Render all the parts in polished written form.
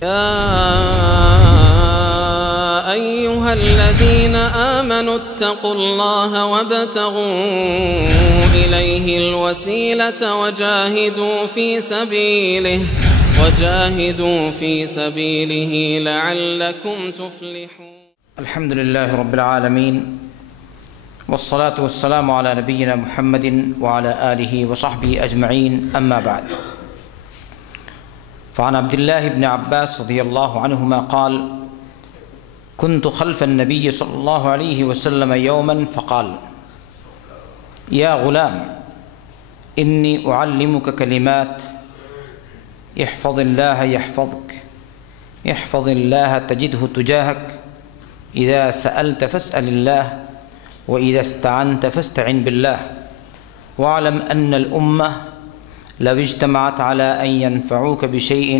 يا أيها الذين آمنوا اتقوا الله وابتغوا إليه الوسيلة وجاهدوا في سبيله لعلكم تفلحون. الحمد لله رب العالمين والصلاة والسلام على نبينا محمد وعلى آله وصحبه أجمعين، أما بعد. فعن عبد الله بن عباس رضي الله عنهما قال: كنت خلف النبي صلى الله عليه وسلم يوما فقال: يا غلام إني أعلمك كلمات احفظ الله يحفظك، احفظ الله تجده تجاهك، إذا سألت فاسأل الله، وإذا استعنت فاستعن بالله، واعلم أن الأمة لو اجتمعت على أن ينفعوك بشيء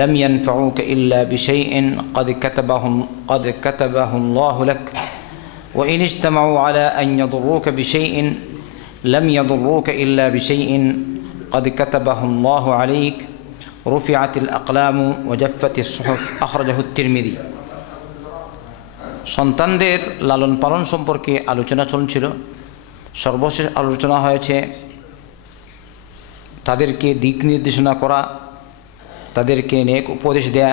لم ينفعوك إلا بشيء قد كتبه الله لك، وإن اجتمعوا على أن يضروك بشيء لم يضروك إلا بشيء قد كتبه الله عليك، رفعت الأقلام وجفت الصحف، أخرجه الترمذي। সন্তানদের লালন পালন সম্পর্কে আলোচনা চলছিল। সর্বশেষ আলোচনা হয়েছে তাদেরকে দিক নির্দেশনা করা, তাদেরকে নেক উপদেশ দেয়া,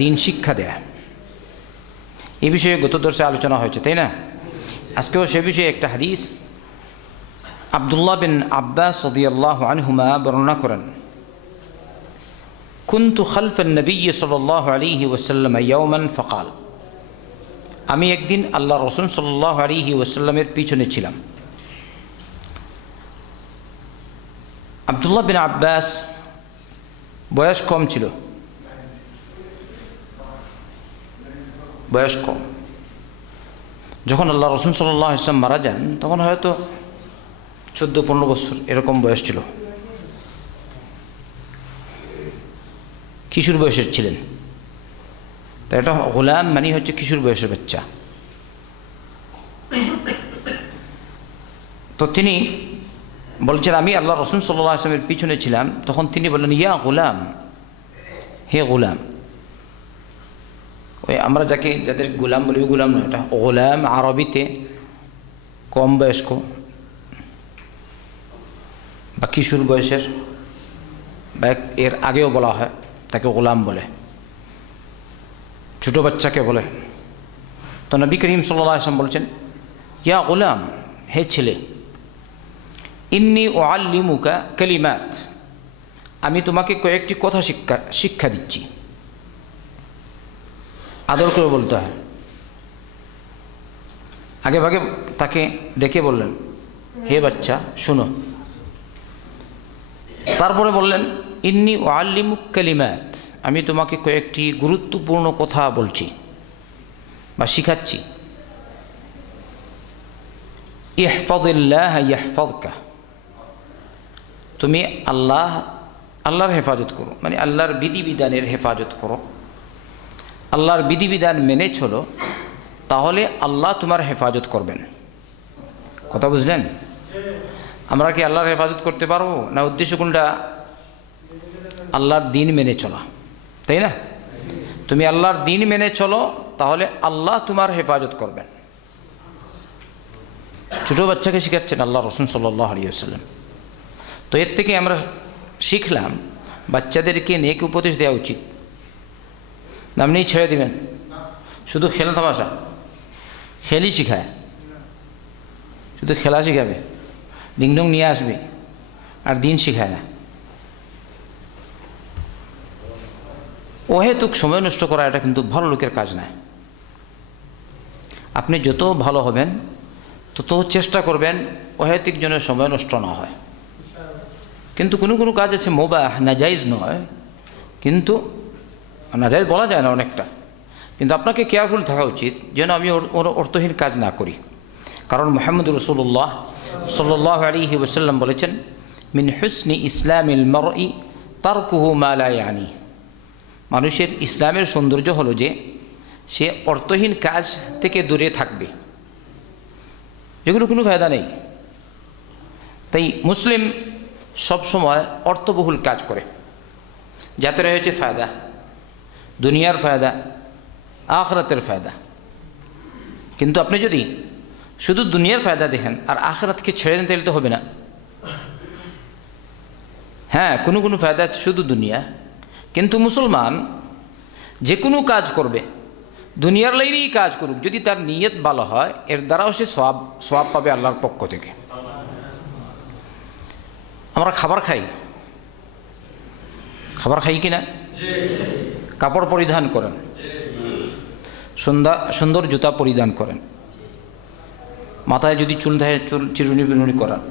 দিন শিক্ষা দেয়া। এই বিষয়ে গত দর্শে আলোচনা হয়েছে, তাই না? আজকেও সে বিষয়ে একটা হাদিস আব্দুল্লাহ বিন আব্বাস রাদিয়াল্লাহু আনহুমা বর্ণনা করেন: কুনতু খালফান নবী সাল্লাল্লাহু আলাইহি ওয়াসাল্লাম ইয়াওমান ফাকাল, আমি একদিন আল্লাহ রাসূল সাল্লাল্লাহু আলাইহি ওয়াসাল্লামের পিছনে ছিলাম। আব্দুল্লাহ বিন আব্বাস বয়স কম ছিল, বয়স কম। যখন আল্লাহ রাসূল সাল্লাল্লাহু আলাইহি ওয়াসাল্লাম মারা যান তখন হয়তো 14-15 বছর এরকম বয়স ছিল, কিশোর বয়সের ছিলেন। তাই এটা গোলাম মানে হচ্ছে কিশোর বয়সের বাচ্চা। তো তিনি বলছেন আমি আল্লাহ রাসূল সাল্লাল্লাহু আলাইহি ওয়াসাল্লামের পিছনে ছিলাম। তখন তিনি বললেন, ইয়া গোলাম, হে গোলাম। ওই আমরা যাদের গোলাম বলি, গোলাম না, এটা গোলাম আরবিতে কম বয়স্ক বা কিশোর বয়সের বা এর আগেও বলা হয়, তাকে গোলাম বলে, ছোটো বাচ্চাকে বলে। তো নবী করিম সাল্লাল্লাহু আলাইহি ওয়াসাল্লাম বলছেন, ইয়া গোলাম, হে ছেলে, ইন্নী উআল্লিমুকা কালিমাত, আমি তোমাকে কয়েকটি কথা শিক্ষা দিচ্ছি। আদর করে বলতে হয়। আগে ভাগে তাকে ডেকে বললেন, হে বাচ্চা শোনো। তারপরে বললেন, ইন্নী উআল্লিমুকা কালিমাত, আমি তোমাকে কয়েকটি গুরুত্বপূর্ণ কথা বলছি বা শিখাচ্ছি। ইহফাজিল্লাহ ইয়াহফাজকা, তুমি আল্লাহর হেফাজত করো, মানে আল্লাহর বিধিবিধানের হেফাজত করো। আল্লাহর বিধিবিধান মেনে চলো, তাহলে আল্লাহ তোমার হেফাজত করবেন। কথা বুঝলেন? আমরা কি আল্লাহর হেফাজত করতে পারবো না? উদ্দেশ্য কোনটা? আল্লাহর দিন মেনে চলা, তাই না? তুমি আল্লাহর দিন মেনে চলো, তাহলে আল্লাহ তোমার হেফাজত করবেন। ছোটো বাচ্চাকে শেখাচ্ছেন আল্লাহ রাসূল সাল্লাল্লাহু আলাইহি ওয়াসাল্লাম। তো এর থেকে আমরা শিখলাম বাচ্চাদেরকে নেক উপদেশ দেওয়া উচিত। আপনি ছেড়ে দিবেন, শুধু খেলা তামাশা, খেলি শিখায়, শুধু খেলা শিখাবে, ডিংডং নিয়ে আসবে, আর দিন শিখায় না। অহেতুক সময় নষ্ট করা এটা কিন্তু ভালো লোকের কাজ নয়। আপনি যত ভালো হবেন তত চেষ্টা করবেন অহেতুক জনের সময় নষ্ট না হয়। কিন্তু কোনো কোনো কাজ আছে মুবাহ, নাজাইজ নয়, কিন্তু নাজাইজ বলা যায় না অনেকটা, কিন্তু আপনাকে কেয়ারফুল থাকা উচিত যেন আমি অর্থহীন কাজ না করি। কারণ মুহাম্মদ রাসূলুল্লাহ সাল্লাল্লাহু আলাইহি ওয়াসাল্লাম বলেছেন, মিন হুসনি ইসলামিল মারই তারকুহু মা লা ইয়ানি, মানুষের ইসলামের সৌন্দর্য হলো যে সে অর্থহীন কাজ থেকে দূরে থাকবে, যেগুলো কোনো ফায়দা নেই। তাই মুসলিম সব সময় অর্থবহুল কাজ করে, যাতে রয়েছে ফায়দা। দুনিয়ার ফায়দা, আখিরাতের ফায়দা। কিন্তু আপনি যদি শুধু দুনিয়ার ফায়দা দেখেন আর আখিরাতকে ছেড়ে দেন তাহলে তো হবে না। হ্যাঁ, কোনো কোনো ফায়দা শুধু দুনিয়া, কিন্তু মুসলমান যে কোনো কাজ করবে, দুনিয়ার লাইনেই কাজ করুক, যদি তার নিয়ত ভালো হয় এর দ্বারাও সে সওয়াব পাবে আল্লাহর পক্ষ থেকে। আমরা খাবার খাই কিনা? কাপড় পরিধান করেন, সুন্দর জুতা পরিধান করেন, মাথায় যদি চুল থাকে চুল চিরুনি বিরুনি করান,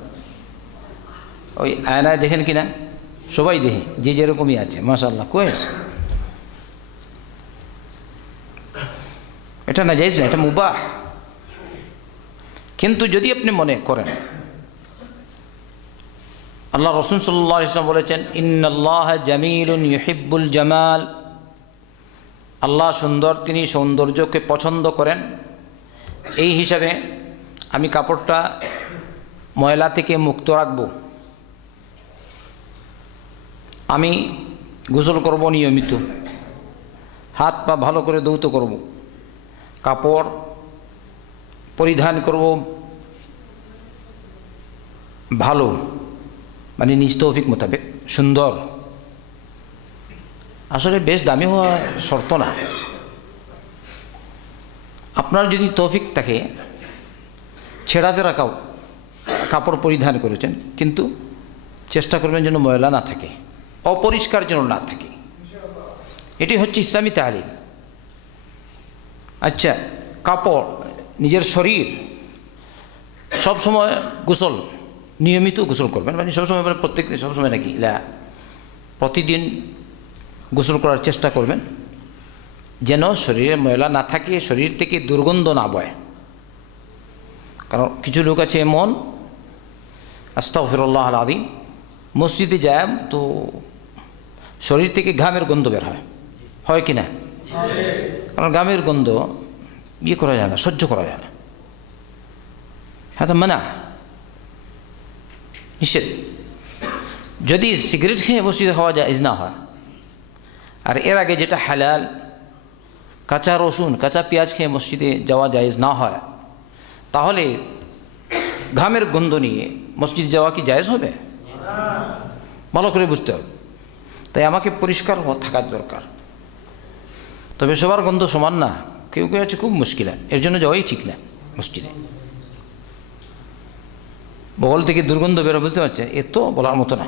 ওই আয়নায় দেখেন কিনা? সবাই দেখে, যে যেরকমই আছে, মাশাআল্লাহ। কোয়েস এটা না যাইজ না, এটা মুবাহ। কিন্তু যদি আপনি মনে করেন, আল্লাহ রাসূল সাল্লাল্লাহু আলাইহি ওয়াসাল্লাম বলেছেন, ইন্নাল্লাহা জামিলুন ইউহিব্বুল জামাল, আল্লাহ সুন্দর, তিনি সৌন্দর্যকে পছন্দ করেন। এই হিসাবে আমি কাপড়টা ময়লা থেকে মুক্ত রাখব, আমি গোসল করব নিয়মিত, হাত পা ভালো করে ধৌত করব, কাপড় পরিধান করব ভালো, মানে নিজ তৌফিক মোতাবেক সুন্দর। আসলে বেশ দামি হওয়া শর্ত না। আপনার যদি তৌফিক থাকে, ছেঁড়াফেরা কাপড় পরিধান করেছেন, কিন্তু চেষ্টা করবেন যেন ময়লা না থাকে, অপরিষ্কার যেন না থাকে। এটি হচ্ছে ইসলামী তালিম। আচ্ছা, কাপড়, নিজের শরীর সব সময় গোসল, নিয়মিত গোসল করবেন, মানে সবসময়, মানে সবসময় নাকি প্রতিদিন গোসল করার চেষ্টা করবেন, যেন শরীরে ময়লা না থাকে, শরীর থেকে দুর্গন্ধ না বয়। কারণ কিছু লোক আছে এমন, আস্তাগফিরুল্লাহ আল আযীম, মসজিদে যায় তো শরীর থেকে ঘামের গন্ধ বের হয় কি না? কারণ ঘামের গন্ধ করা যায় না, সহ্য করা যায় না। হ্যাঁ, তো মানা, নিষেধ। যদি সিগারেট খেয়ে মসজিদে খাওয়া জায়েজ না হয়, আর এর আগে যেটা হালাল, কাঁচা রসুন, কাঁচা পেঁয়াজ খেয়ে মসজিদে যাওয়া জায়েজ না হয়, তাহলে ঘামের গন্ধ নিয়ে মসজিদ যাওয়া কি জায়েজ হবে? ভালো করে বুঝতে হবে। তাই আমাকে পরিষ্কার থাকার দরকার। তবে সবার গন্ধ সমান না, কেউ কেউ আছে খুব মুশকিল, এর জন্য যাওয়াই ঠিক না মসজিদে। বগল থেকে দুর্গন্ধ বেরো, বুঝতে পারছেন? এ তো বলার মতো না।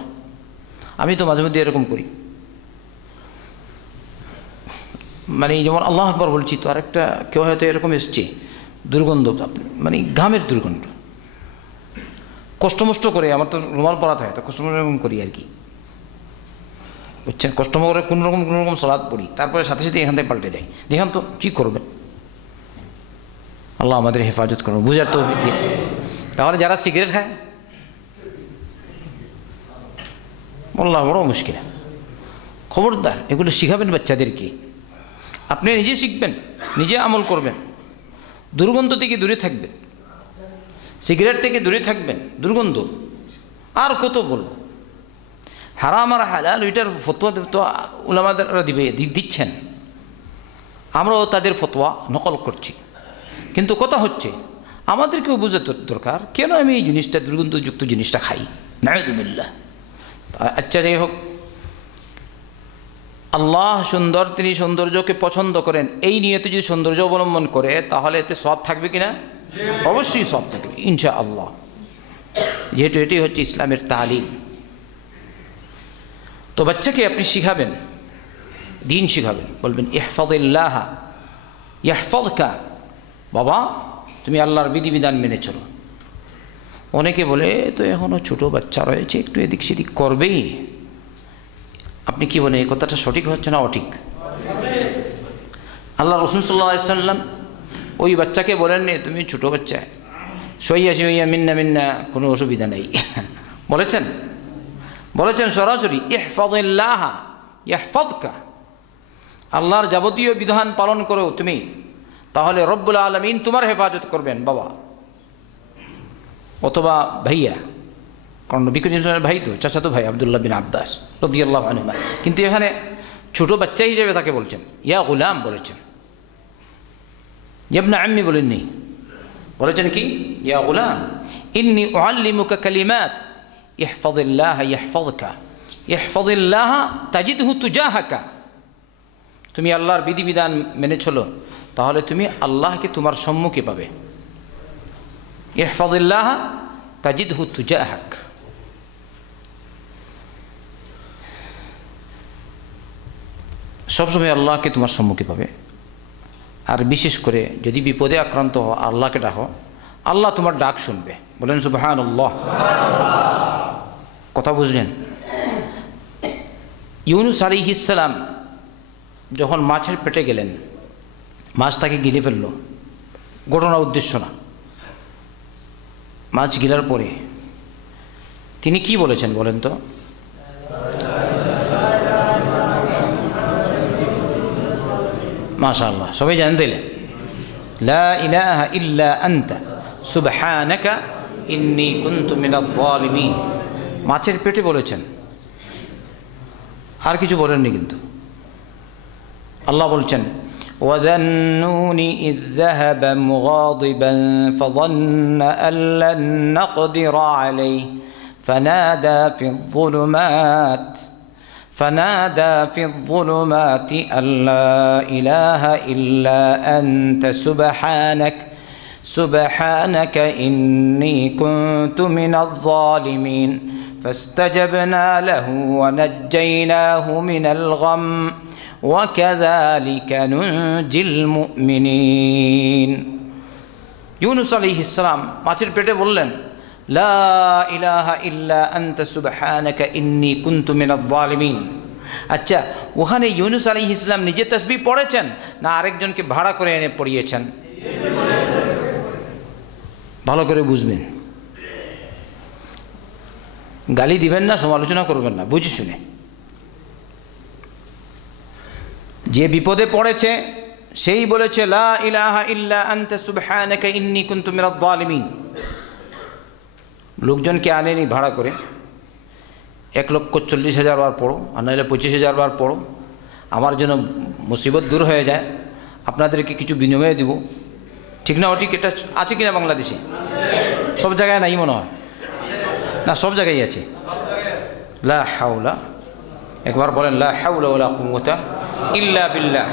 আমি তো মাঝে মধ্যে এরকম করি, মানে যেমন আল্লাহু আকবার বলছি তো আরেকটা কেউ হয়তো এরকম এসছে, দুর্গন্ধ, মানে ঘামের দুর্গন্ধ, কষ্টমষ্ট করে। আমার তো রুমাল পরা থাকে, তো কষ্টমষ্ট এরকম করি আর কি, বুঝছেন? কষ্টমষ্ট করে কোনো রকম সালাত পড়ি, তারপরে সাথে সাথে এখান থেকে পাল্টে যাই। দেখেন তো কী করবেন? আল্লাহ আমাদের হেফাজত করুন, বুঝার তৌফিক দিন। তাহলে যারা সিগারেট খায়, আল্লাহ বড় মুশকিল। খবরদার, এগুলো শিখাবেন বাচ্চাদেরকে। আপনি নিজে শিখবেন, নিজে আমল করবেন, দুর্গন্ধ থেকে দূরে থাকবেন, সিগারেট থেকে দূরে থাকবেন, দুর্গন্ধ আর কত বলব। হারাম আর হালাল ওইটার ফতোয়া তো উলামারা দিচ্ছেন, আমরাও তাদের ফতোয়া নকল করছি। কিন্তু কথা হচ্ছে আমাদেরকেও বোঝার দরকার, কেন আমি এই জিনিসটা, দুর্গন্ধযুক্ত জিনিসটা খাই, নাউযুবিল্লাহ। আচ্ছা, যাই হোক, আল্লাহ সুন্দর, তিনি সৌন্দর্যকে পছন্দ করেন। এই নিয়তে যদি সৌন্দর্য অবলম্বন করে, তাহলে এতে সওয়াব থাকবে কিনা? অবশ্যই সওয়াব থাকবে ইনশাআল্লাহ, যেহেতু এটি হচ্ছে ইসলামের তালিম। তো বাচ্চাকে আপনি শিখাবেন, দিন শিখাবেন, বলবেন ইহফাজিল্লাহ ইয়াহফাজকা, বাবা তুমি আল্লাহর বিধিবিধান মেনে চলো। অনেকে বলে তো এখনও ছোটো বাচ্চা রয়েছে, একটু এদিক সেদিক করবেই। আপনি কি বলেন, এই কথাটা সঠিক হচ্ছে না অঠিক? আল্লাহ রাসূল সাল্লাল্লাহু আলাইহি ওয়াসাল্লাম ওই বাচ্চাকে বলেননি তুমি ছোটো বাচ্চা, সইয়া মিন্না কোনো অসুবিধা নেই বলেছেন? বলেছেন সরাসরি ইহফাজিল্লাহ ইয়াহফাজকা, আল্লাহর যাবতীয় বিধান পালন করো তুমি, তাহলে রব্বুল আলামিন তোমার হেফাজত করবেন বাবা অথবা ভাইয়া। কারণ নবী করিম সাল্লাল্লাহু আলাইহি ওয়াসাল্লামের ভাই তো, চাচাতো ভাই আব্দুল্লাহ বিন আব্বাস রাদিয়াল্লাহু আনহুমা। কিন্তু এখানে ছোট বাচ্চা হিসেবে তাকে বলছেন, ইয়া গুলাম বলেছেন, ইবনা আম্মি বলেননি, বলেছেন কি ইয়া গুলাম ইন্নী উআল্লিমুকা কালিমাত ইহফাজিল্লাহ ইয়াহফাযুকা ইহফাজিল্লাহ তাজিদহু তুজাহাকা। তুমি আল্লাহর বিধিবিধান মেনে চলো, তাহলে তুমি আল্লাহকে তোমার সম্মুখে পাবে। ইহফাজিল্লাহ তাজিদহু তুজাহাক। সবসময় আল্লাহকে তোমার সম্মুখে পাবে। আর বিশেষ করে যদি বিপদে আক্রান্ত হও, আল্লাহকে ডাকো, আল্লাহ তোমার ডাক শুনবে। বলেন সুবহানাল্লাহ। কথা বুঝলেন? ইউনুস আলাইহিস সালাম যখন মাছের পেটে গেলেন, মাছ তাকে গিলে ফেলল, ঘটনা উদ্দেশ্য না। মাছ গিলার পরে তিনি কি বলেছেন বলেন তো? মাশাআল্লাহ, সবাই জানেন তাইলে? লা ইলাহা ইল্লা আনতা সুবহানাকা ইন্নী কুনতু মিনাজ জালিমিন। মাছের পেটে বলেছেন, আর কিছু বলেননি। কিন্তু আল্লাহ বলছেন ওয়াযান্নুনি ইয যাহাবা মুগাদিবান ফাযান্না আন লান নাকদির আলাইহি ফানাদা في الظلمات أن لا إله إلا أنت سبحانك إني كنت من الظالمين فاستجبنا له ونجيناه من الغم وكذلك ننجي المؤمنين। ইউনুস আলাইহিস সালাম মাছের পেটে বললেন লা ইলাহা ইল্লা আনতা সুবহানাকা ইন্নী কুনতু মিনাজ জালিমিন। আচ্ছা, ওখানে ইউনুস আলাইহিস সালাম নিজে তাসবিহ পড়েছেন না আরেকজনকে ভাড়া করে এনে পড়িয়েছেন? ভালো করে বুঝবেন, গালি দিবেন না, সমালোচনা করবেন না, বুঝে শুনে। যে বিপদে পড়েছে সেই বলেছে লা ইলাহা ইল্লা আনতা সুবহানাকা ইন্নী কুনতু মিনাজ জালিমিন। লোকজনকে আনেনি ভাড়া করে, 1,40,000 বার পড়ো, আর নাহলে 25,000 বার পড়ো, আমার জন্য মুসিবত দূর হয়ে যায়, আপনাদেরকে কিছু বিনিময়ে দিব। ঠিক না? ঠিক এটা আছে কিনা বাংলাদেশে? সব জায়গায় নাই মনে হয়, না সব জায়গায় আছে। লা হাওলা, একবার বলেন লা হাওলা ওয়ালা কুওয়াতা ইল্লা বিল্লাহ।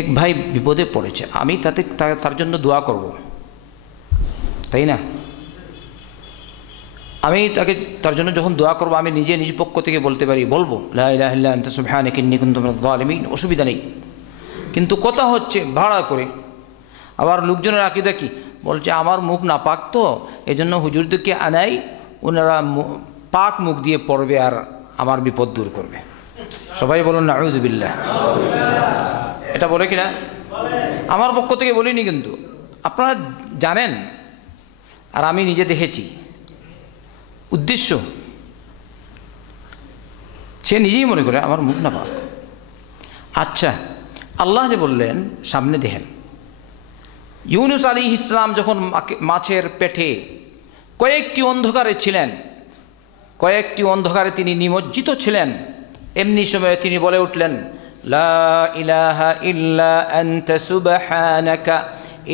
এক ভাই বিপদে পড়েছে, আমি তার জন্য দোয়া করব, তাই না? আমি তার জন্য যখন দোয়া করব, আমি নিজে নিজ পক্ষ থেকে বলতে পারি, বলবো লা ইলাহা ইল্লা আনতা সুবহানাকা ইন্নী কুনতু মিনাজ জালিমিন, অসুবিধা নেই। কিন্তু কথা হচ্ছে ভাড়া করে। আবার লোকজনের আকীদা কি বলছে, আমার মুখ না পাক তো এজন্য হুজুরদেরকে আনাই, ওনারা পাক মুখ দিয়ে পড়বে আর আমার বিপদ দূর করবে। সবাই বলুন নাউযু বিল্লাহ। এটা বলে কিনা? আমার পক্ষ থেকে বলিনি, কিন্তু আপনারা জানেন আর আমি নিজে দেখেছি উদ্দেশ্য। সে নিজেই মনে করে আমার মুখ না পাক। আচ্ছা, আল্লাহ যে বললেন সামনে দেখেন, ইউনুস আলাইহিস সালাম যখন মাছের পেটে কয়েকটি অন্ধকারে ছিলেন, কয়েকটি অন্ধকারে তিনি নিমজ্জিত ছিলেন, এমনি সময়ে তিনি বলে উঠলেন লা ইলাহা ইল্লা আনতা সুবহানাকা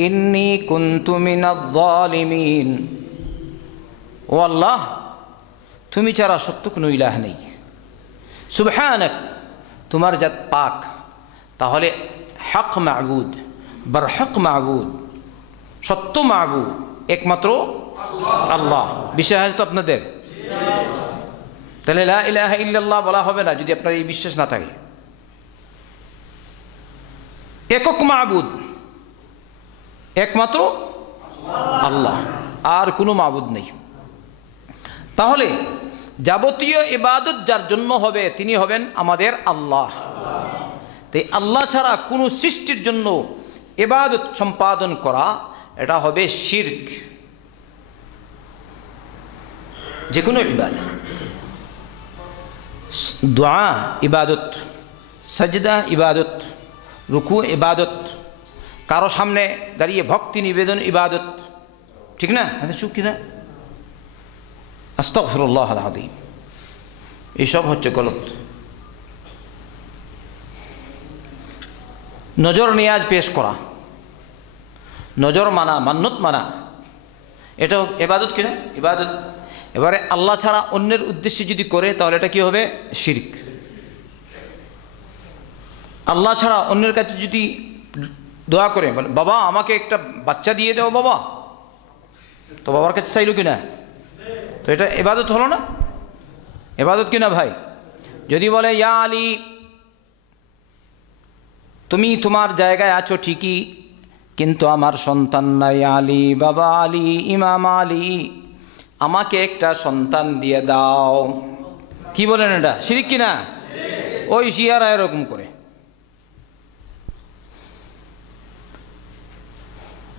ইন্নী কুনতু মিনাজ জালিমিন। ও আল্লাহ, তুমি ছাড়া সত্য কোনো ইলাহ নেই, সুবহানাক, তোমার জাত পাক। তাহলে হক মাবুদ, বরহক মাবুদ, সত্য মাবুদ একমাত্র আল্লাহ। বিশ্বাস আছে তো আপনাদের? তাহলে লা ইলাহা ইল্লাল্লাহ বলা হবে না যদি আপনার এই বিশ্বাস না থাকে। একক মাবুদ একমাত্র আল্লাহ, আর কোনো মাবুদ নেই। তাহলে যাবতীয় ইবাদত যার জন্য হবে তিনি হবেন আমাদের আল্লাহ। তাই আল্লাহ ছাড়া কোনো সৃষ্টির জন্য ইবাদত সম্পাদন করা এটা হবে শিরক। যে কোনো ইবাদত, দোয়া ইবাদত, সাজদা ইবাদত, রুকু ইবাদত, কারো সামনে দাঁড়িয়ে ভক্তি নিবেদন ইবাদত, ঠিক না? চুপ কিনা? আস্তাগফিরুল্লাহ আল আযীম। এইসব হচ্ছে গলত। নজর নিয়াজ পেশ করা, নজর মানা, মান্নত মানা, এটা ইবাদত কিনা? ইবাদত। এবারে আল্লাহ ছাড়া অন্যের উদ্দেশ্যে যদি করে তাহলে এটা কি হবে? শিরক। আল্লাহ ছাড়া অন্যের কাছে যদি দোয়া করে, বলে বাবা আমাকে একটা বাচ্চা দিয়ে দাও বাবা, তো বাবার কাছে চাইল কিনা? তো এটা ইবাদত হলো না? ইবাদত কিনা ভাই? যদি বলে ইয়া আলী, তুমি তোমার জায়গায় আছো ঠিকই, কিন্তু আমার সন্তান নাই আলী, বাবা আলী, ইমাম আলী, আমাকে একটা সন্তান দিয়ে দাও, কি বলেন এটা শিরক কিনা? ওই শিয়ারা এরকম করে।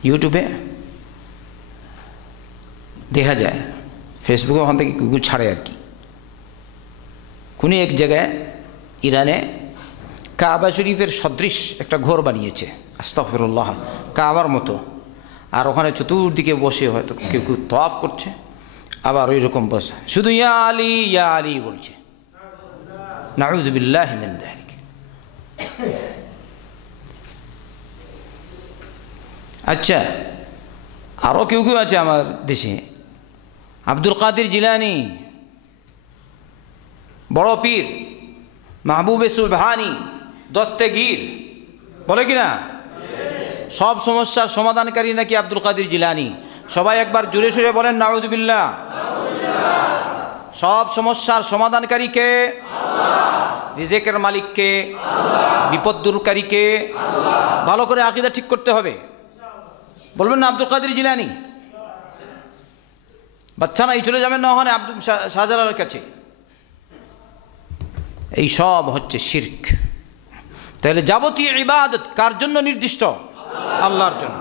ইউটিউবে দেখা যায়, ফেসবুকে ওখান থেকে কুকুর ছাড়ে আর কি। কোনো এক জায়গায় ইরানে কাবা শরীফের সদৃশ একটা ঘর বানিয়েছে, আস্তাগফিরুল্লাহ, কাবার মতো। আর ওখানে চতুর্দিকে বসে হয়তো কেউ কেউ তওয়াফ করছে, আবার ওই রকম বসে শুধু ইয়া আলী বলছে। নাউযু বিল্লাহি মিন যালিক। আচ্ছা, আরও কেউ কেউ আছে আমার দেশে, আব্দুল কাদের জিলানী, বড় পীর, মাহবুবে সুবহানি, দস্তগীর, বলে কিনা? সব সমস্যার সমাধানকারী নাকি আব্দুল কাদের জিলানী? সবাই একবার জোরে সুরে বলেন নাউযু বিল্লাহ। সব সমস্যার সমাধানকারী কে? রিজেকের মালিক কে? বিপদ দূরকারী কে? ভালো করে আকীদা ঠিক করতে হবে। বলবেন না আব্দুল কাদের জিলানী, বাচ্চা নাই চলে যাবেন না ওখানে আব্দুল শাহজালালের কাছে। এই সব হচ্ছে শিরক। তাহলে যাবতীয় ইবাদত কার জন্য নির্দিষ্ট? আল্লাহর জন্য।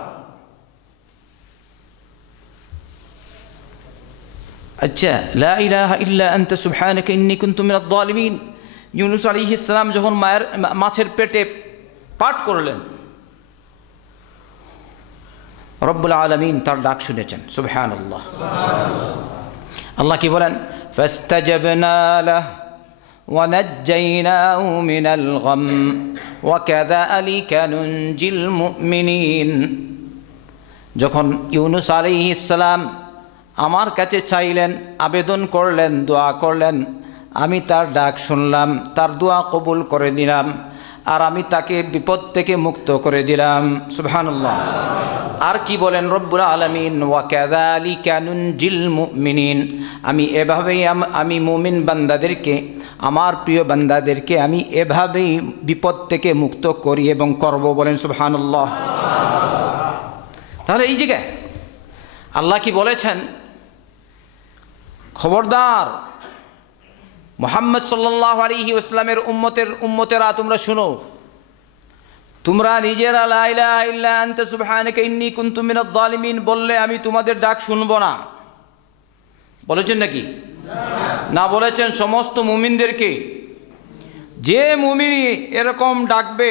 আচ্ছা, লা ইলাহা ইল্লা আনতা সুবহানাকা ইন্নী কুনতু মিনাজ জালিমিন, ইউনূস আলাইহিস সালাম যখন মাছের পেটে পাঠ করলেন, রব্বুল আলামিন তার ডাক শুনেছেন। সুবহানাল্লাহ। আল্লাহ কি বলেন? ফাস্তাজাবনা লাহু ওয়া নাজ্জাইনাহু মিনাল গাম ওয়া কাযালিকা নুনজিল মুমিনিন। যখন ইউনূস আলাইহিস সালাম আমার কাছে চাইলেন, আবেদন করলেন, দোয়া করলেন, আমি তার ডাক শুনলাম, তার দোয়া কবুল করে দিলাম, আর আমি তাকে বিপদ থেকে মুক্ত করে দিলাম। সুবহানাল্লাহ। আর কি বলেন রব্বুল আলামিন? ওয়া কাযালিকা নুনজিল মুমিনিন, আমি এভাবেই আমি মুমিন বান্দাদেরকে, আমার প্রিয় বান্দাদেরকে আমি এভাবেই বিপদ থেকে মুক্ত করি এবং করব। বলেন সুবহানাল্লাহ। তাহলে এই জায়গায় আল্লাহ কি বলেছেন? খবরদার মুহাম্মদ সাল্লাল্লাহু আলাইহি ওয়াসাল্লামের উম্মতেরা তোমরা শুনো, তোমরা নিজেরা লা ইলাহা ইল্লা আনতা সুবহানাকা ইন্নী কুনতু মিনাজ জালিমিন বললে আমি তোমাদের ডাক শুনব না। বলেছেন নাকি? না, বলেছেন সমস্ত মুমিনদেরকে। যে মুমিন এরকম ডাকবে,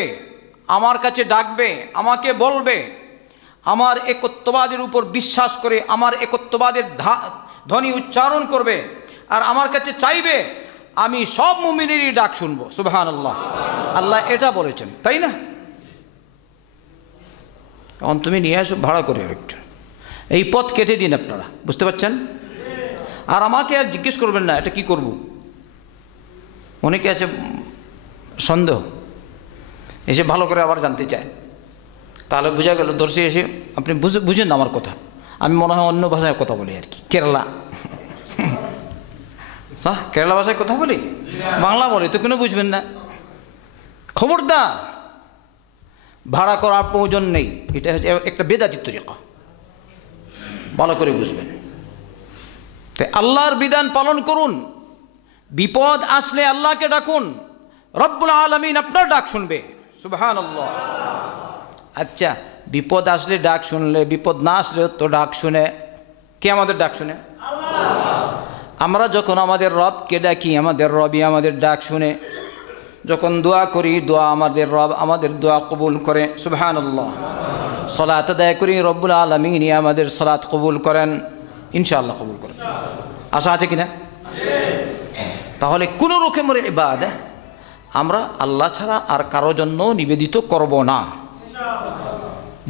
আমার কাছে ডাকবে, আমাকে বলবে, আমার একত্ববাদের উপর বিশ্বাস করে আমার একত্ববাদের ধ্বনি উচ্চারণ করবে আর আমার কাছে চাইবে, আমি সব মুমিনেরই ডাক শুনবো। সুবহানাল্লাহ। আল্লাহ এটা বলেছেন, তাই না? এখন তুমি নিয়ে আসো ভাড়া করে একটু, এই পথ কেটে দিন আপনারা, বুঝতে পারছেন? আর আমাকে আর জিজ্ঞেস করবেন না এটা কি করব। অনেকে আছে সন্দেহ, এসে ভালো করে আবার জানতে চায়, তাহলে বোঝা গেল দর্শে এসে আপনি বুঝেন না আমার কথা, আমি মনে হয় অন্য ভাষায় কথা বলি আর কি, কেরালা কেরালা ভাষায় কথা বলি, বাংলা বলি তো কোনো বুঝবেন না। খবরদার, ভাড়া করার প্রয়োজন নেই, এটা হচ্ছে একটা বেদাতি তরিকা, ভালো করে বুঝবেন। তাই আল্লাহর বিধান পালন করুন, বিপদ আসলে আল্লাহকে ডাকুন, রব্বুল আলামিন আপনার ডাক শুনবে। সুবহানাল্লাহ। আচ্ছা, বিপদ আসলে ডাক শুনলে, বিপদ না আসলেও তো ডাক শুনে কে? আমাদের ডাক শুনে আমরা যখন আমাদের রবকে ডাকি, আমাদের রবই আমাদের ডাক শুনে। যখন দোয়া করি, দোয়া আমাদের রব আমাদের দোয়া কবুল করে। সুবহানাল্লাহ। সালাত আদায় করি, রব্বুল আলামিন আমাদের সালাত কবুল করেন, ইনশাআল্লাহ কবুল করেন। আশা আছে কিনা? তাহলে কোনো রকমের ইবাদত আমরা আল্লাহ ছাড়া আর কারো জন্য নিবেদিত করব না।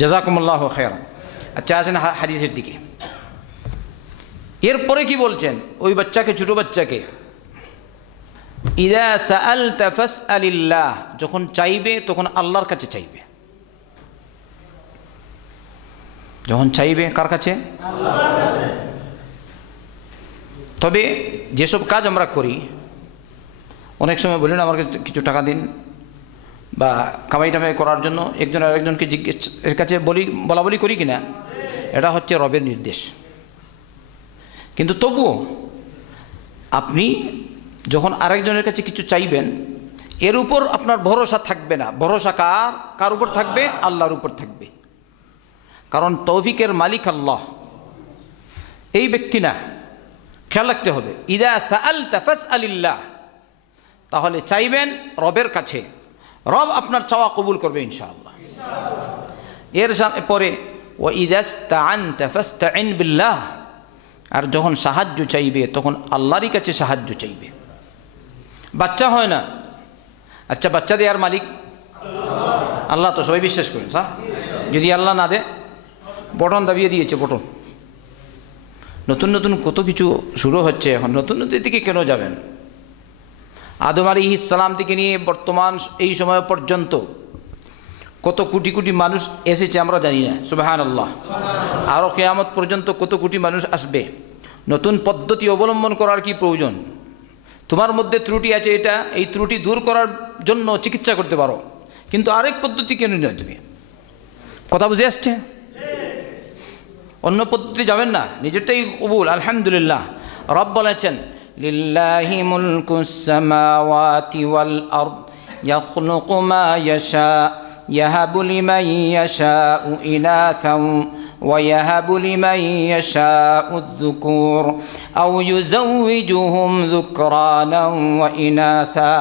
জাযাকুমুল্লাহু খায়রান। আচ্ছা, আসেন হাদিসের দিকে। এরপরে কি বলছেন ওই বাচ্চাকে, ছোট বাচ্চাকে, ইযা সাআলতা ফাসআলিল্লাহ, যখন চাইবে তখন আল্লাহর কাছে চাইবে। যখন চাইবে কার কাছে? আল্লাহর কাছে। তবে যেসব কাজ আমরা করি, অনেক সময় বলি না আমার কিছু টাকা দিন, বা কামাই টামাই করার জন্য একজন আরেকজনকে এর কাছে বলা বলি করি কিনা, এটা হচ্ছে রবের নির্দেশ। কিন্তু তবুও আপনি যখন আরেকজনের কাছে কিছু চাইবেন, এর উপর আপনার ভরসা থাকবে না। ভরসা কার উপর থাকবে? আল্লাহর উপর থাকবে। কারণ তৌফিকের মালিক আল্লাহ, এই ব্যক্তি না। খেয়াল রাখতে হবে, ইযা সাআলতা ফাসআলিল্লাহ, তাহলে চাইবেন রবের কাছে, রব আপনার চাওয়া কবুল করবে ইনশাআল্লাহ। এর পরে ওয়া ইযা ইসতাআনতা ফাসতাইন বিল্লাহ, আর যখন সাহায্য চাইবে তখন আল্লাহরই কাছে সাহায্য চাইবে। বাচ্চা হয় না, আচ্ছা বাচ্চা দেওয়ার মালিক আল্লাহ, তো সবাই বিশ্বাস করেন। যদি আল্লাহ না দেয়, বটন দাবিয়ে দিয়েছে, বটন। নতুন নতুন কত কিছু শুরু হচ্ছে এখন, নতুন নতুন দিকে কেন যাবেন? আদম আলাইহিস সালাম থেকে নিয়ে বর্তমান এই সময় পর্যন্ত কত কোটি কোটি মানুষ এসেছে আমরা জানি না, সুবহানাল্লাহ। আরও কিয়ামত পর্যন্ত কত কোটি মানুষ আসবে। নতুন পদ্ধতি অবলম্বন করার কি প্রয়োজন? তোমার মধ্যে ত্রুটি আছে, এই ত্রুটি দূর করার জন্য চিকিৎসা করতে পারো, কিন্তু আরেক পদ্ধতি কেন নিয়ে তুমি? কথা বুঝে আসছে? অন্য পদ্ধতি যাবেন না, নিজেরটাই কবুল। আলহামদুলিল্লাহ, রব বলেছেন লিল্লাহি মুলকুস সামাওয়াতি ওয়াল আরদ ইয়াখলুকু মা ইয়াশা ইয়াহাবু লিমান ইয়াশাউ ইনাসান ওয়া ইয়াহাবু লিমান ইয়াশাউ যুকুর আও ইউযাওয়িজুহুম যুকরানান ওয়া ইনাসা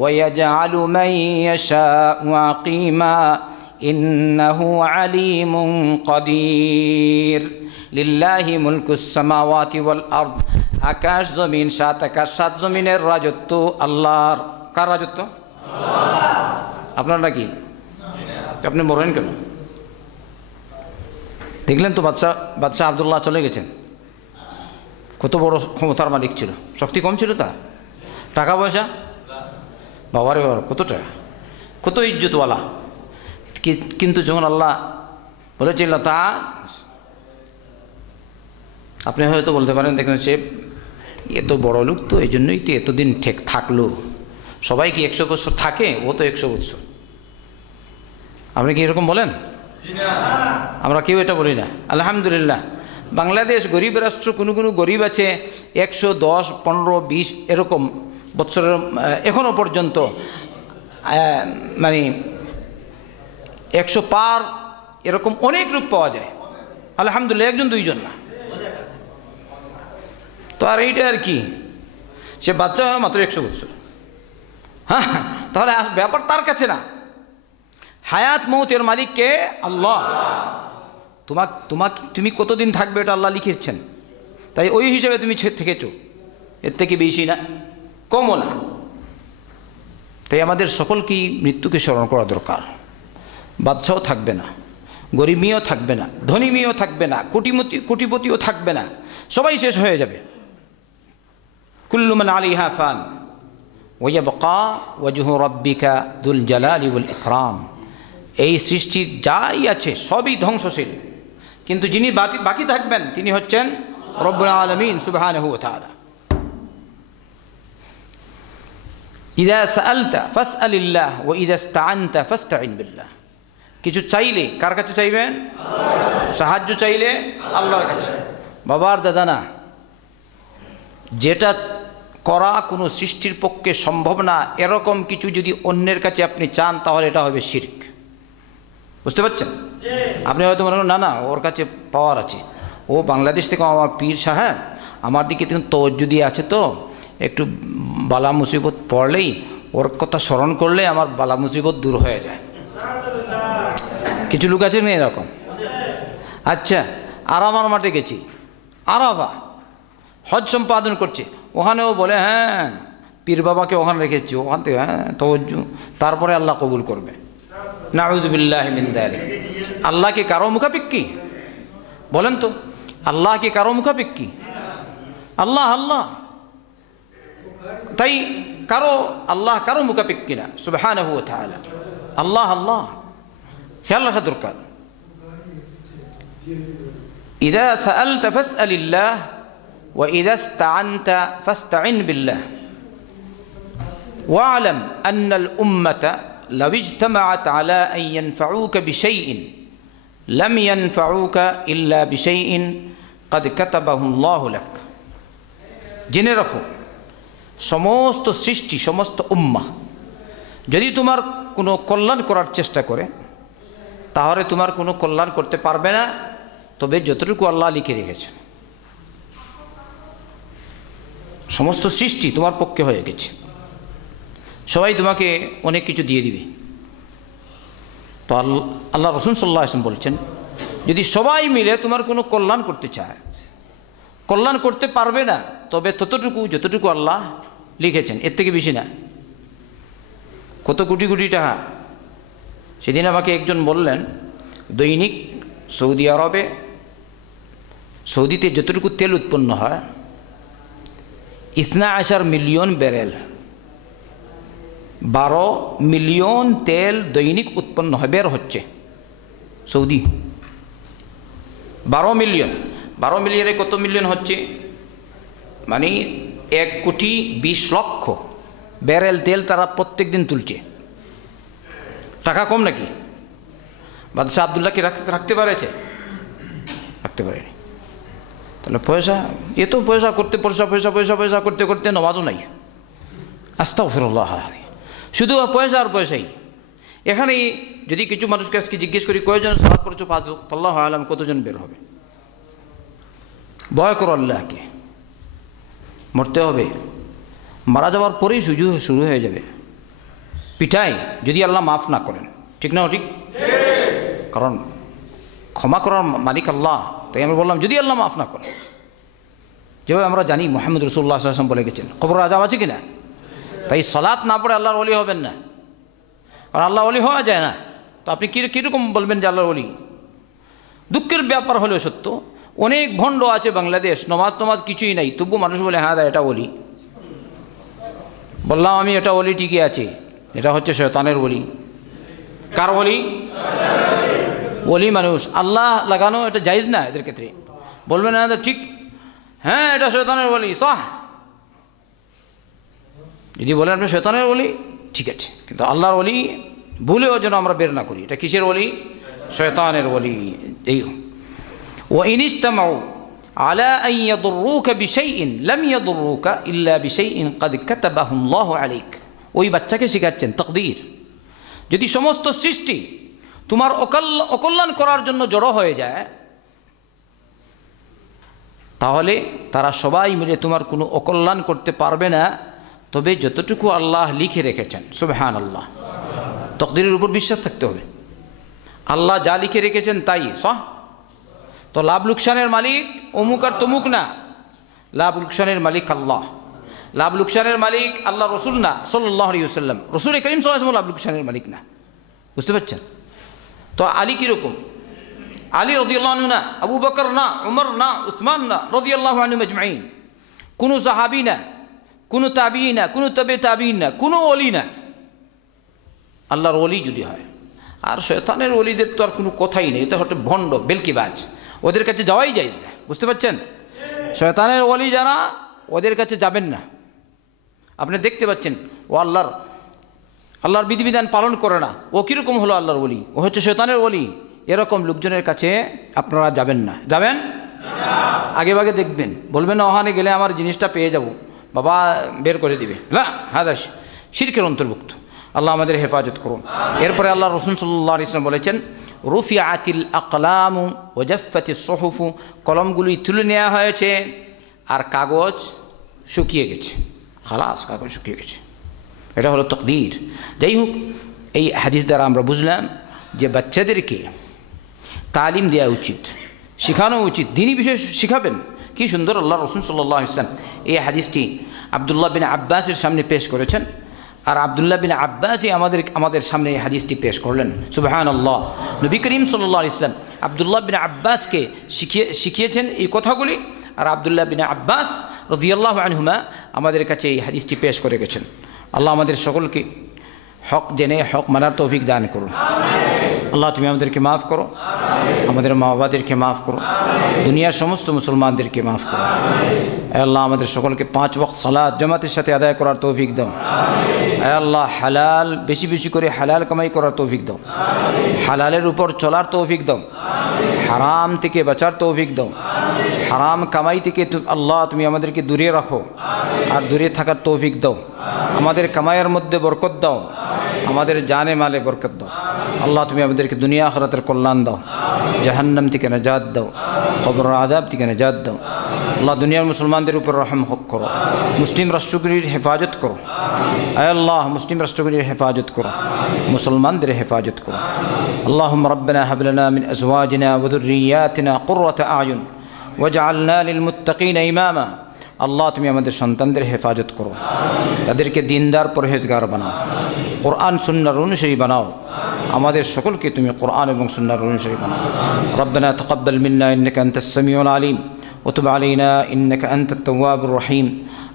ওয়া ইয়াজআলু মান ইয়াশাউ আকিমা ইন্নাহু আলিমুন কাদির। লিল্লাহি মুলকুস সামাওয়াতি ওয়াল আরদ, আকাশ জমিন, সাত আকাশ সাত জমিনের রাজত্ব আল্লাহর। কার রাজত্ব? আল্লাহ। আপনার নাকি? আপনি মরেন কেন? দেখলেন তো বাদশাহ আব্দুল্লাহ চলে গেছেন, কত বড় ক্ষমতার মালিক ছিল, শক্তি কম ছিল তার? টাকা পয়সা বাবারে বাবা, কত টাকা, কত ইজ্জতওয়ালা। কিন্তু যখন আল্লাহ বলেছিল তা, আপনি হয়তো বলতে পারেন দেখুন সে এত বড় লোক তো এই জন্যই তো এতদিন ঠিক থাকলো। সবাই কি 100 বছর থাকে? ও তো 100 বছর। আপনি কি এরকম বলেন? আমরা কেউ এটা বলি না। আলহামদুলিল্লাহ, বাংলাদেশ গরিব রাষ্ট্র। কোনো কোনো গরিব আছে 110, 15, 20 এরকম বছরের এখনও পর্যন্ত মানে 100 পার এরকম অনেক লোক পাওয়া যায়। আলহামদুলিল্লাহ, একজন দুইজন না। তো আর এইটা আর কি, সে বাচ্চা হয় মাত্র 100 বছর। হ্যাঁ, তাহলে ব্যাপার তার কাছে না। হায়াত মৌতের মালিককে আল্লাহ। তুমি কতদিন থাকবে এটা আল্লাহ লিখেছেন, তাই ওই হিসাবে তুমি থেকেছো, এর থেকে বেশি না, কমও না। তাই আমাদের সকলকেই মৃত্যুকে স্মরণ করা দরকার। বাদশাও থাকবে না, গরিবীও থাকবে না, ধনীমিও থাকবে না, কোটিপতিও থাকবে না, সবাই শেষ হয়ে যাবে। কুল্লু মান আলাইহা ফান ওয়া ইয়াবকা ওয়াজহু রাব্বিকা যুল জালালি ওয়াল ইকরাম। এই সৃষ্টি যাই আছে সবই ধ্বংসশীল, কিন্তু যিনি বাকি থাকবেন তিনি হচ্ছেন রব্বুল আলামিন সুবহানাহু ওয়া তাআলা। ইযা সাআলতা ফাসআলিল্লাহ ওয়া ইযা ইসতাআনতা ফাসতাইন বিল্লাহ। কিছু চাইলে কার কাছে চাইবেন? সাহায্য চাইলে আল্লাহর কাছে। বাবার দাদা না, যেটা করা কোনো সৃষ্টির পক্ষে সম্ভব না এরকম কিছু যদি অন্যের কাছে আপনি চান, তাহলে এটা হবে শিরক। বুঝতে পারছেন? আপনি হয়তো মনে করেন না ওর কাছে পাওয়ার আছে, ও বাংলাদেশ থেকে আমার পীর সাহেব আমার দিকে তওজ্জু দিয়ে আছে, তো একটু বালা মুসিবত পড়লেই ওর কথা স্মরণ করলে আমার বালা মুসিবত দূর হয়ে যায়। কিছু লোক আছে না এরকম। আচ্ছা, আরাফার মাঠে গেছি, আরাফা হজ সম্পাদন করছে, ওখানেও বলে হ্যাঁ পীর বাবাকে ওখানে রেখেছি, ওখান থেকে হ্যাঁ তওজ্জু, তারপরে আল্লাহ কবুল করবে। নাউযু বিল্লাহি মিন যালিক। আল্লাহ কি কারো মুখাপেক্ষী? বলেন তো, আল্লাহ কি কারো মুখাপেক্ষী? আল্লাহ আল্লাহ, তাই আল্লাহ কারো মুখাপেক্ষী না সুবহানাহু ওয়া তাআলা। আল্লাহ আল্লাহ, খেয়াল রাখা দরকার। ইযা সাআলতা ফাসআলিল্লাহ ওয়া ইযা ইসতাআনতা ফাসতাইন বিল্লাহ ওয়া'লাম আন্নাল উম্মাতা লাউ ইজতামাআত আলা আন ইয়ানফাউকা বিশাইইন লাম ইয়ানফাউকা ইল্লা বিশাইইন ক্বাদ কাতাবাহু আল্লাহু লাক। জেনে রাখো, সমস্ত সৃষ্টি, সমস্ত উম্মাহ যদি তোমার কোনো কল্যাণ করার চেষ্টা করে তাহলে তোমার কোনো কল্যাণ করতে পারবে না, তবে যতটুকু আল্লাহ লিখে রেখেছেন। সমস্ত সৃষ্টি তোমার পক্ষে হয়ে গেছে, সবাই তোমাকে অনেক কিছু দিয়ে দিবে। তো আল্লাহ রাসূল সাল্লাল্লাহু আলাইহি ওয়াসাল্লাম বলছেন, যদি সবাই মিলে তোমার কোনো কল্যাণ করতে চায়, কল্যাণ করতে পারবে না, তবে যতটুকু আল্লাহ লিখেছেন, এর থেকে বেশি না। কত কোটি কোটি টাকা। সেদিন আমাকে একজন বললেন, দৈনিক সৌদিতে যতটুকু তেল উৎপন্ন হয় 12 মিলিয়ন ব্যারেল, 12 মিলিয়ন তেল দৈনিক উৎপন্ন হয়, বের হচ্ছে সৌদি। 12 মিলিয়নে কত মিলিয়ন হচ্ছে? মানে 1,20,00,000 ব্যারেল তেল তারা প্রত্যেক দিন তুলছে। টাকা কম নাকি? বাদশাহ আবদুল্লাহ কি রাখতে পারেছে? রাখতে পারেনি। তাহলে পয়সা করতে করতে নামাজও নাই। আস্তাগফিরুল্লাহ, শুধু পয়সা আর পয়সাই। এখানে যদি কিছু মানুষকে আজকে জিজ্ঞেস করি কয়জন সালাত পড়ছো 5 ওয়াক্ত, আল্লাহু আ'লাম কতজন বের হবে? ভয় করো আল্লাহকে, মরতে হবে, মারা যাওয়ার পরেই শুরু হয়ে যাবে পিটাই, যদি আল্লাহ মাফ না করেন। ঠিক না? ঠিক। কারণ ক্ষমা করার মালিক আল্লাহ, তাই আমি বললাম যদি আল্লাহ মাফ না করেন। যেভাবে আমরা জানি মুহাম্মদ রাসূলুল্লাহ সাল্লাল্লাহু আলাইহি ওয়াসাল্লাম বলে গেছেন কবর আযাব আছে কিনা, তাই সালাত না পড়ে আল্লাহর ওলি হবেন না। কারণ আল্লাহ ওলি হওয়া যায় না, তো আপনি কীরকম বলবেন যে আল্লাহর ওলি? দুঃখের ব্যাপার হলেও সত্য, অনেক ভণ্ড আছে বাংলাদেশ, নমাজ কিছুই নাই, তবু মানুষ বলে হ্যাঁ দা এটা ওলি। বললাম আমি এটা ওলি ঠিকই আছে, এটা হচ্ছে শয়তানের ওলি। কার ওলি? ওলি মানুষ। আল্লাহ লাগানো এটা জায়েজ না এদের ক্ষেত্রে। বলবেন না ঠিক, হ্যাঁ এটা শয়তানের ওলি সাহ। যদি বলেন আপনি শয়তানের ওলি, ঠিক আছে, কিন্তু আল্লাহর ওলি ভুলেও যেন আমরা বের না করি। এটা কিসের ওলি? শয়তানের ওলি। এই وإن اجتمعوا على أن يضروك بشيء لم يضروك إلا بشيء قد كتبه الله عليك। ওই বাচ্চাকে শেখাচ্ছেন তাকদীর। যদি সমস্ত সৃষ্টি তোমার অকল্যাণ করার জন্য জড়ো হয়ে যায়, তাহলে তারা সবাই মিলে তোমার কোনো অকল্যাণ করতে পারবে না, তবে যতটুকু আল্লাহ লিখে রেখেছেন। সুবহানাল্লাহ। তাকদীরের উপর বিশ্বাস থাকতে হবে। আল্লাহ যা লিখে রেখেছেন তাই সহ। তো লাভ লোকসানের মালিক অমুক আর তমুক না, লাভ লোকসানের মালিক আল্লাহ। লাভ লোকসানের মালিক আল্লাহ রসুল না সাল্লাল্লাহু আলাইহি ওয়াসাল্লাম। রসুল করিম সাল্লাল্লাহু আলাইহি ওয়াসাল্লাম লাভ লোকসানের মালিক না। বুঝতে পারছেন? তো আলী কীরকম? আলী রাদিয়াল্লাহু আনহু না, আবু বকর না, উমর না, উসমান না রাদিয়াল্লাহু আনহুম আজমাইন। কোনো সাহাবী না, কোনো তাবিঈ না, কোনো তবে তাবিঈন না, কোনো ওলি না। আল্লাহর ওলি যদি হয়। আর শয়তানের ওলিদের তো আর কোনো কথাই নেই, এটা হচ্ছে ভণ্ড বেলকিবাজ, ওদের কাছে যাওয়াই যায় না। বুঝতে পারছেন? শয়তানের ওলি যারা, ওদের কাছে যাবেন না। আপনি দেখতে পাচ্ছেন ও আল্লাহর বিধিবিধান পালন করে না, ও কীরকম হলো আল্লাহর ওলি? ও হচ্ছে শয়তানের ওলি। এরকম লোকজনের কাছে আপনারা যাবেন না। যাবেন? আগে ভাগে দেখবেন, বলবেন না ওখানে গেলে আমার জিনিসটা পেয়ে যাব, বাবা বের করে দিবে। না, হ্যাঁ শিরকের অন্তর্ভুক্ত। আল্লাহ আমাদের হেফাজত করুন। এরপরে আল্লাহ রাসূল সাল্লাল্লাহু আলাইহি ওয়াসাল্লাম বলেছেন, রুফিআতিল আকলামু ওয়া জাফফাতিস সুহুফু, কলমগুলি তুলে নেওয়া হয়েছে আর কাগজ শুকিয়ে গেছে। খালাস, কাগজ শুকিয়ে গেছে। এটা হলো তাকদীর। যাই হোক, এই হাদিস দ্বারা আমরা বুঝলাম যে বাচ্চাদেরকে তালিম দেওয়া উচিত, শেখানো উচিত। দিনী বিষয় শেখাবেন, কি সুন্দর আল্লাহ রাসূল সাল্লাল্লাহু আলাইহি ওয়াসাল্লাম এই হাদিসটি আব্দুল্লাহ বিন আব্বাসের সামনে পেশ করেছেন, আর আব্দুল্লাহ বিন আব্বাসই আমাদের সামনে এই হাদিসটি পেশ করলেন। সুবহানাল্লাহ। নবী করিম সাল্লাল্লাহু আলাইহি ওয়াসাল্লাম আব্দুল্লাহ বিন আব্বাসকে শিখিয়েছেন এই কথাগুলি, আর আব্দুল্লাহ বিন আব্বাস রাদিয়াল্লাহু আনহুমা আমাদের কাছে এই হাদিসটি পেশ করে গেছেন। আল্লাহ আমাদের সকলকে হক জেনে হক মানার তৌফিক দান করুন। আল্লাহ তুমি আমাদেরকে মাফ করো, আমাদের মা বাবাদেরকে মাফ করো, দুনিয়ার সমস্ত মুসলমানদেরকে মাফ করো। আল্লাহ আমাদের সকলকে 5 ওয়াক্ত সালাত জামাতের সাথে আদায় করার তৌফিক দাও। আল্লাহ হালাল বেশি বেশি করে হালাল কামাই করার তৌফিক দাও, হালালের উপর চলার তৌফিক দাও, হারাম থেকে বাঁচার তৌফিক দাও, হারাম কামাই থেকে আল্লাহ তুমি আমাদেরকে দূরে রাখো আর দূরে থাকার তৌফিক দাও। আমাদের কামাইয়ের মধ্যে বরকত দাও, আমাদের জানে মালে বরকত দাও। আল্লাহ তুমি আমাদেরকে দুনিয়া আখিরাতের কল্যাণ দাও, জাহান্নাম থেকে নাজাত দাও, কবরের আযাব থেকে নাজাত দাও। আল্লাহ দুনিয়ার মুসলমানদের উপর রহম করো, মুসলিম রাষ্ট্রগুলির হেফাজত করো। আয় আল্লাহ মুসলিম রাষ্ট্রগুলির হেফাজত করো, মুসলমানদের হেফাজত করো। আল্লাহুম্মা রাব্বানা হাব লানা মিন আজওয়াজিনা ওয়া যুররিয়াতিনা কুররাতা আয়ুন ওয়াজআলনা লিল মুত্তাকিনা ইমামা। আল্লাহ তুমি আমাদের সন্তানদের হেফাজত করো, তাদেরকে দিনদার পরহেজগার বানাও, কোরআন সুন্নাহর অনুসারী বানাও। আমাদের সকলকে তুমি কোরআন এবং সুন্নাহর অনুসারী বানাও। রব্বানা তাকাব্বাল মিন্না ইন্নাকা আনতাস সামিউল আলিম ওয়া তুব আলাইনা ইন্নাকা আনতাত তাওয়াবুর রহিম।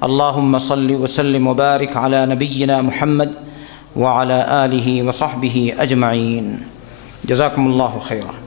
আল্লাহুম্মা সাল্লি ওয়া সাল্লিম ওয়া বারিক আলা নাবিয়্যিনা মুহাম্মদ ওয়া আলা আলিহি ওয়া সাহবিহি আজমাইন। জাযাকুমুল্লাহু খাইরান।